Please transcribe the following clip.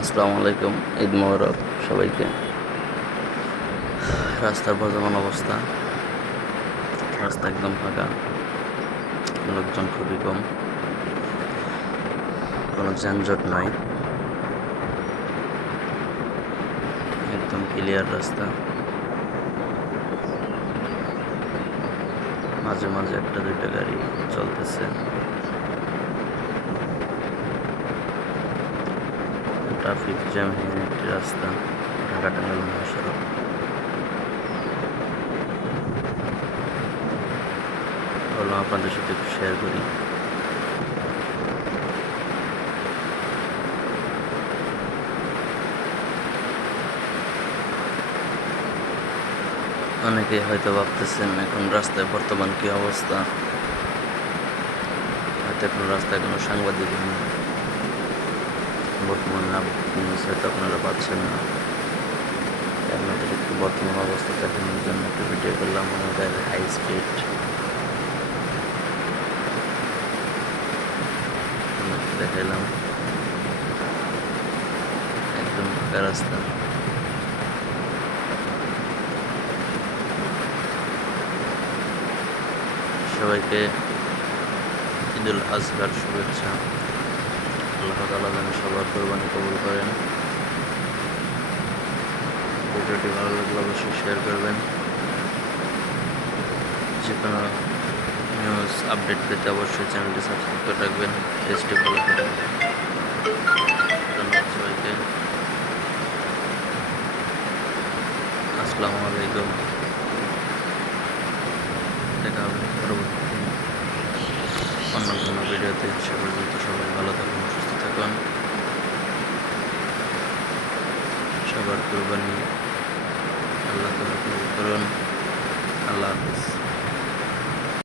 আসসালামু আলাইকুম, ঈদ মোবারক সবাইকে। রাস্তার বর্তমান অবস্থা, রাস্তা একদম ফাঁকা, লোকজন খুবই কম, কোনো যানজট নাই। একদম ক্লিয়ার রাস্তা। মাঝে মাঝে একটা দুইটা গাড়ি চলতেছে। ট্রাফিক জ্যাম একটি রাস্তা ঢাকা টাঙ্গাইল মহাসড়ক। বললাম আপনাদের সাথে একটু শেয়ার করি। অনেকে হয়তো ভাবতেছেন, এখন রাস্তায় বর্তমান কি অবস্থা? হয়তো এখন রাস্তায় কোনো সাংবাদিক নেই। বর্তমান নিউজ হয়তো আপনারা পাচ্ছেন না। আপনাদের একটু বর্তমান অবস্থা দেখানোর জন্য একটু ভিডিও করলাম, আমাদের হাই স্পিড দেখাইলাম। একদম ফাঁকা রাস্তা। সবাইকে ঈদুল আজহার শুভেচ্ছা। আল্লাহ তালা যেন সবার কোরবানি কবুল করেন। ভিডিওটি ভালো লাগলে অবশ্যই শেয়ার করবেন। যে কোনো নিউজ আপডেট পেতে অবশ্যই চ্যানেলটি সাবস্ক্রাইব করে রাখবেন পেজটি ফলো করবেন ধন্যবাদ সবাইকে। আসসালামু আলাইকুম। দেখা হবে পরবর্তী অন্য কোনো ভিডিওতে। সে পর্যন্ত সবাই ভালো থাকুন। থাকুন সবার কোরবানি আল্লাহ তালা কবুল করুন। আল্লাহ হাফিজ।